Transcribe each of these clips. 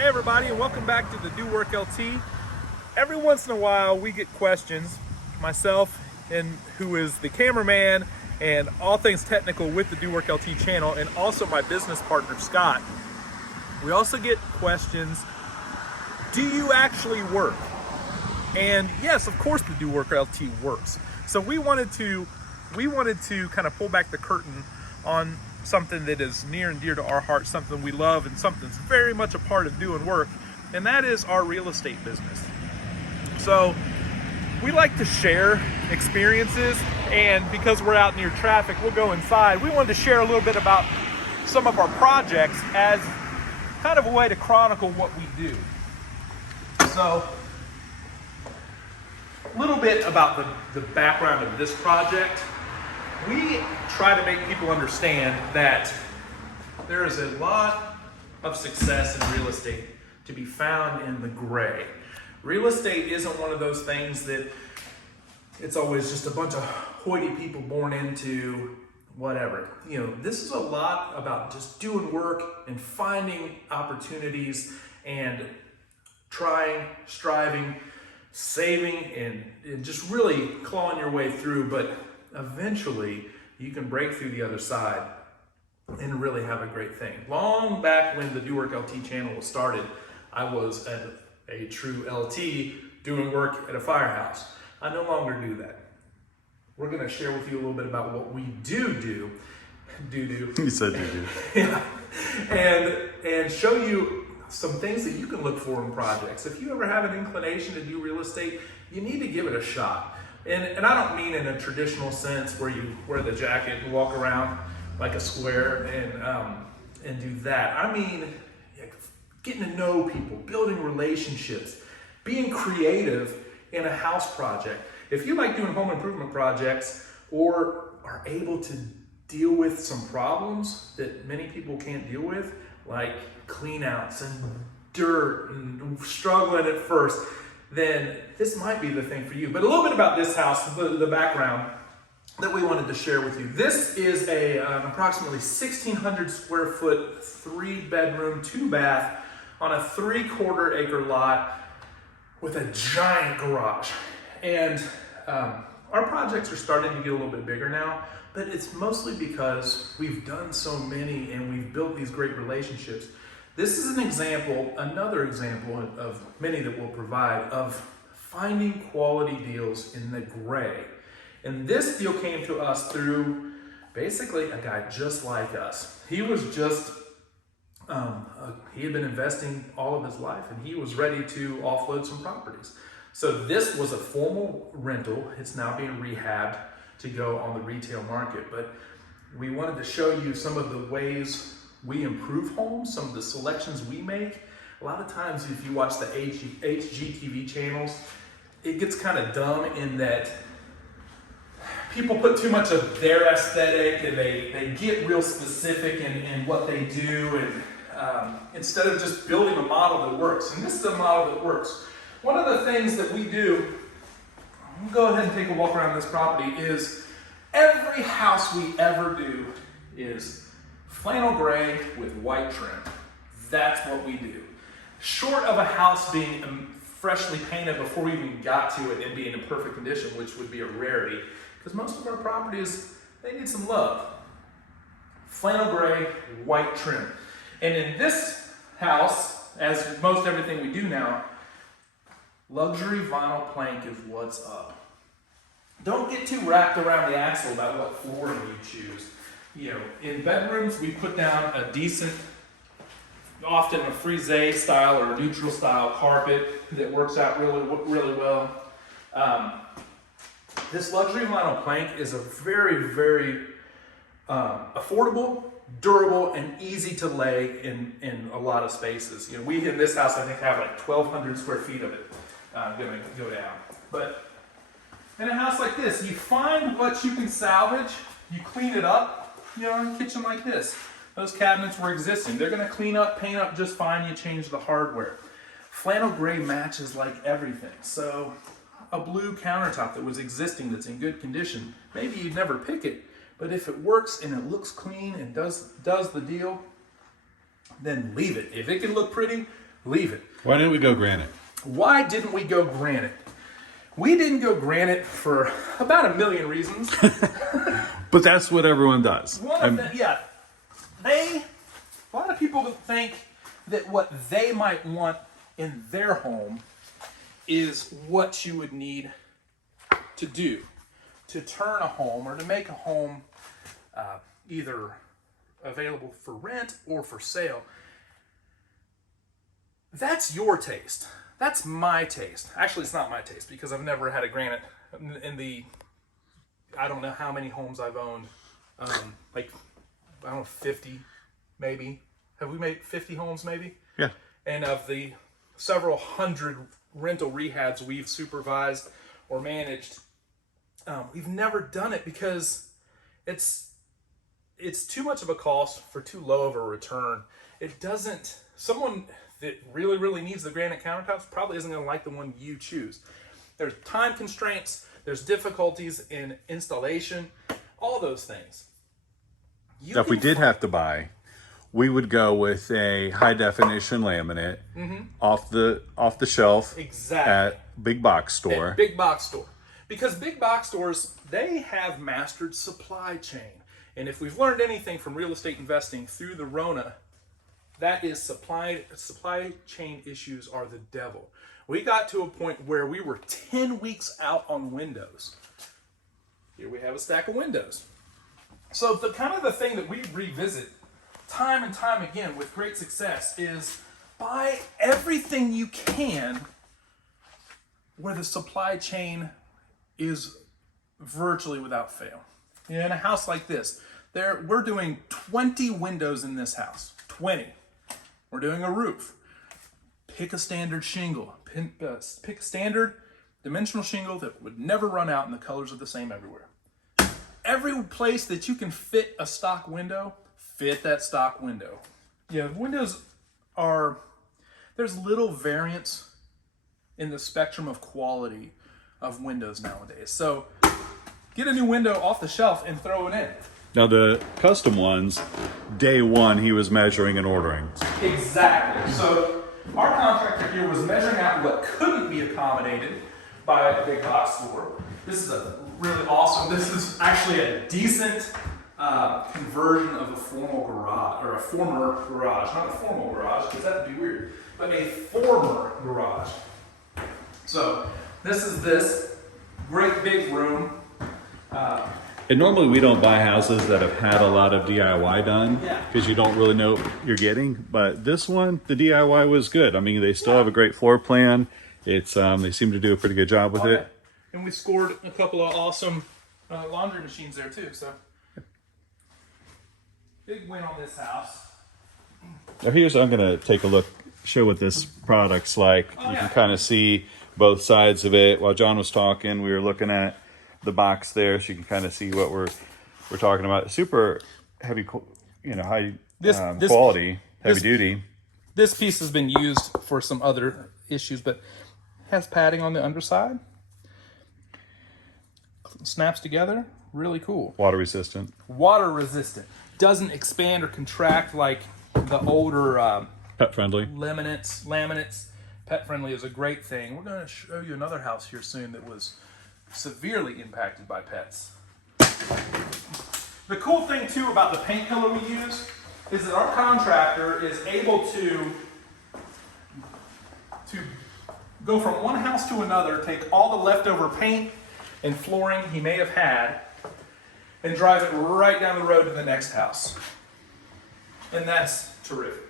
Hey everybody, and welcome back to the Do Work LT. Every once in a while we get questions, myself and who is the cameraman and all things technical with the Do Work LT channel, and also my business partner Scott. We also get questions, do you actually work? And yes, of course the Do Work LT works. So we wanted to kind of pull back the curtain on something that is near and dear to our heart, something we love, and something that's very much a part of doing work, and that is our real estate business. So we like to share experiences, and because we're out near traffic, we'll go inside. We wanted to share a little bit about some of our projects as kind of a way to chronicle what we do. So a little bit about the background of this project. We try to make people understand that there is a lot of success in real estate to be found in the gray. Real estate isn't one of those things that it's always just a bunch of hoity people born into whatever. You know, this is a lot about just doing work and finding opportunities and trying, striving, saving, and just really clawing your way through. But eventually you can break through the other side and really have a great thing. Long back when the Do Work LT channel was started, I was a true LT doing work at a firehouse. I no longer do that. We're going to share with you a little bit about what we do. You said do. Yeah. And show you some things that you can look for in projects. If you ever have an inclination to do real estate, you need to give it a shot. And I don't mean in a traditional sense where you wear the jacket and walk around like a square and do that. I mean getting to know people, building relationships, being creative in a house project. If you like doing home improvement projects or are able to deal with some problems that many people can't deal with, like clean outs and dirt and struggling at first, then this might be the thing for you. But a little bit about this house, the background that we wanted to share with you. This is an approximately 1,600 square foot, 3-bedroom, 2-bath on a 3/4 acre lot with a giant garage. And our projects are starting to get a little bit bigger now, but it's mostly because we've done so many and we've built these great relationships. This is an example, another example of many that we'll provide, of finding quality deals in the gray. And this deal came to us through basically a guy just like us. He was just, he had been investing all of his life and he was ready to offload some properties. So this was a formal rental. It's now being rehabbed to go on the retail market. But we wanted to show you some of the ways we improve homes, some of the selections we make. A lot of times if you watch the HGTV channels, it gets kind of dumb in that people put too much of their aesthetic and they get real specific in what they do, and instead of just building a model that works. And this is a model that works. One of the things that we do, we'll go ahead and take a walk around this property, is every house we ever do is flannel gray with white trim. That's what we do. Short of a house being freshly painted before we even got to it and being in perfect condition, which would be a rarity, because most of our properties, they need some love. Flannel gray, white trim. And in this house, as most everything we do now, luxury vinyl plank is what's up. Don't get too wrapped around the axle about what flooring you choose. You know, in bedrooms, we put down a decent, often a frisé style or a neutral style carpet that works out really well. This luxury vinyl plank is a very, very affordable, durable, and easy to lay in a lot of spaces. You know, we in this house, I think, have like 1,200 square feet of it gonna go down. But in a house like this, you find what you can salvage, you clean it up. You know, in a kitchen like this, those cabinets were existing. They're going to clean up, paint up just fine. You change the hardware. Flannel gray matches like everything. So a blue countertop that was existing that's in good condition, maybe you'd never pick it, but if it works and it looks clean and does the deal, then leave it. If it can look pretty, leave it. Why didn't we go granite? Why didn't we go granite? We didn't go granite for about a million reasons. But that's what everyone does. A lot of people think that what they might want in their home is what you would need to do to turn a home or to make a home either available for rent or for sale. That's your taste. That's my taste. Actually, it's not my taste because I've never had a granite in the, I don't know how many homes I've owned. Like, I don't know, 50 maybe. Have we made 50 homes maybe? Yeah. And of the several hundred rental rehabs we've supervised or managed, we've never done it because it's too much of a cost for too low of a return. It doesn't, someone that really, really needs the granite countertops probably isn't going to like the one you choose. There's time constraints, there's difficulties in installation, all those things. If we did have to buy, we would go with a high definition laminate off the shelf at big box store. At big box store. Because big box stores, they have mastered supply chain. And if we've learned anything from real estate investing through the Rona, that is supply chain issues are the devil. We got to a point where we were 10 weeks out on windows. Here we have a stack of windows. So the kind of the thing that we revisit time and time again with great success is buy everything you can where the supply chain is virtually without fail. In a house like this, we're doing 20 windows in this house. 20. We're doing a roof. Pick a standard shingle. Pick a standard dimensional shingle that would never run out and the colors are the same everywhere. Every place that you can fit a stock window, fit that stock window. Yeah, windows are, there's little variance in the spectrum of quality of windows nowadays. So get a new window off the shelf and throw it in. Now the custom ones, day one he was measuring and ordering. Exactly. So our contractor here was measuring out what couldn't be accommodated by a big box store. This is a really awesome, this is actually a decent conversion of a formal garage, or a former garage, not a formal garage, because that would be weird, but a former garage. So this is this great big room. And normally we don't buy houses that have had a lot of DIY done because you don't really know what you're getting. But this one, the DIY was good. I mean, they still have a great floor plan. It's they seem to do a pretty good job with it. And we scored a couple of awesome laundry machines there too. So big win on this house. Now here's, I'm gonna take a look, show what this product's like. You can kind of see both sides of it. While John was talking, we were looking at the box there, so you can kind of see what we're talking about. Super heavy, high quality, heavy duty. This piece has been used for some other issues, but has padding on the underside. Snaps together, really cool. Water resistant. Water resistant. Doesn't expand or contract like the older pet friendly laminates. Pet friendly is a great thing. We're going to show you another house here soon that was severely impacted by pets. The cool thing too about the paint color we use is that our contractor is able to go from one house to another, take all the leftover paint and flooring he may have had, and drive it right down the road to the next house. And that's terrific.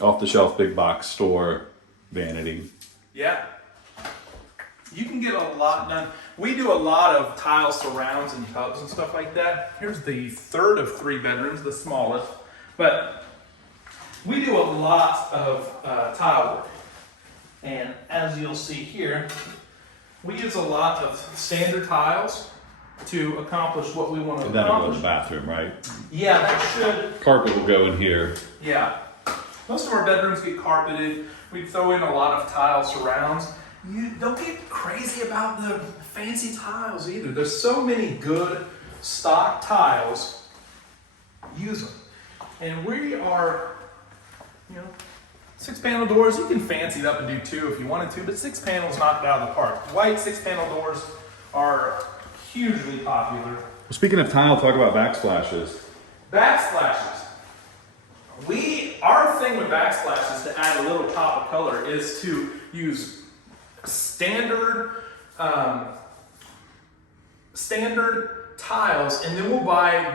Off the shelf big box store vanity. Yeah. You can get a lot done. We do a lot of tile surrounds and tubs and stuff like that. Here's the third of 3 bedrooms, the smallest. But we do a lot of tile work. And as you'll see here, we use a lot of standard tiles to accomplish what we want to And that'll go in accomplish. the bathroom, right? Yeah, that should. Carpet will go in here. Yeah. Most of our bedrooms get carpeted. We throw in a lot of tile surrounds. You don't get crazy about the fancy tiles either. There's so many good stock tiles. Use them. And we are, 6 panel doors, you can fancy it up and do 2 if you wanted to, but 6 panels knock it out of the park. White 6 panel doors are hugely popular. Well, speaking of tile, talk about backsplashes. Backsplashes. Our thing with backsplashes to add a little pop of color is to use standard tiles, and then we'll buy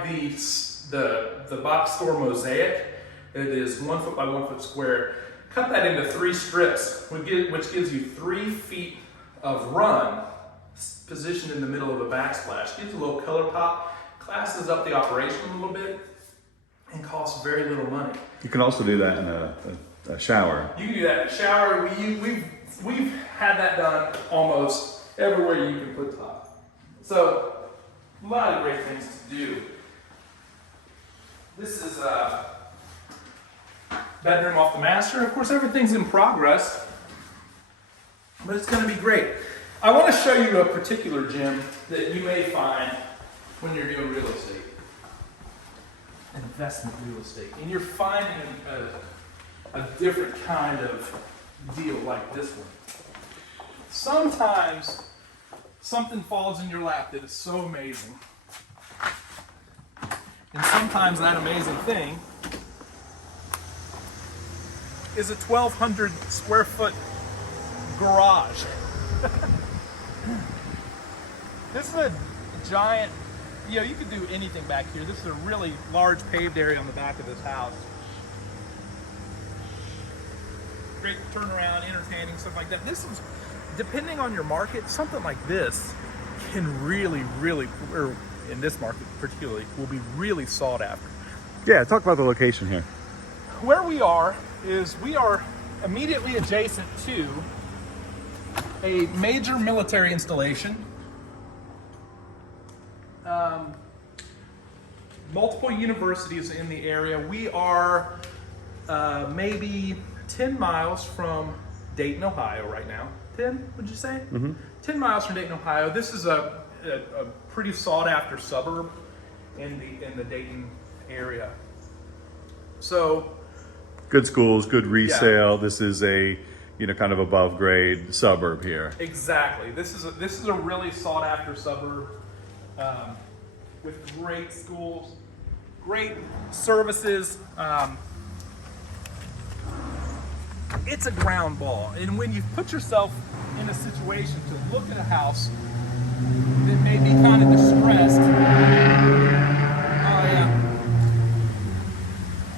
the box store mosaic. It is 1 foot by 1 foot square. Cut that into 3 strips, which gives you 3 feet of run positioned in the middle of a backsplash. Gives a little color pop, classes up the operation a little bit, and costs very little money. You can also do that in a shower. You can do that in a shower. We've had that done almost everywhere you can put tile. So, a lot of great things to do. This is a bedroom off the master. Of course, everything's in progress, but it's going to be great. I want to show you a particular gem that you may find when you're doing real estate, investment real estate, and you're finding a different kind of deal like this one. Sometimes something falls in your lap that is so amazing, and sometimes that amazing thing is a 1,200 square foot garage. This is a giant, you could do anything back here. This is a really large paved area on the back of this house. Great turnaround, entertaining, stuff like that. This is, depending on your market, something like this can really, or in this market particularly, will be really sought after. Yeah, talk about the location here. Where we are immediately adjacent to a major military installation, multiple universities in the area. We are maybe 10 miles from Dayton, Ohio right now. 10, would you say? Mm-hmm. 10 miles from Dayton, Ohio. This is a pretty sought after suburb in the Dayton area. So, good schools, good resale. Yeah. This is a kind of above grade suburb here. Exactly. This is a really sought after suburb with great schools, great services. It's a ground ball, and when you put yourself in a situation to look at a house that may be kind of distressed. Oh yeah.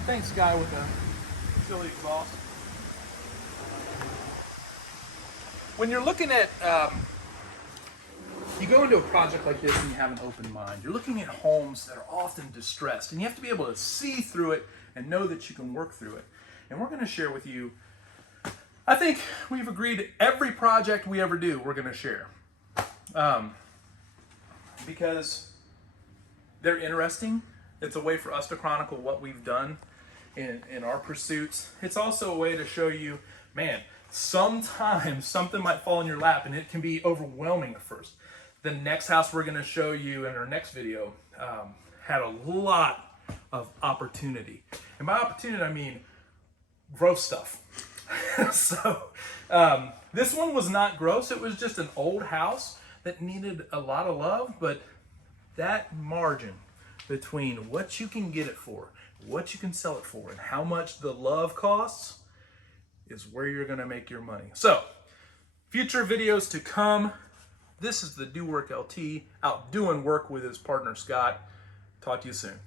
Thanks, guy with the silly exhaust. When you're looking at, you go into a project like this and you have an open mind. You're looking at homes that are often distressed, and you have to be able to see through it and know that you can work through it. And we're going to share with you, I think we've agreed every project we ever do, we're going to share. Because they're interesting. It's a way for us to chronicle what we've done in our pursuits. It's also a way to show you, man, sometimes something might fall in your lap and it can be overwhelming at first. The next house we're going to show you in our next video had a lot of opportunity. And by opportunity, I mean gross stuff. So this one was not gross. It was just an old house that needed a lot of love, but that margin between what you can get it for, what you can sell it for, and how much the love costs is where you're going to make your money. So, future videos to come. This is the Do Work LT out doing work with his partner Scott. Talk to you soon.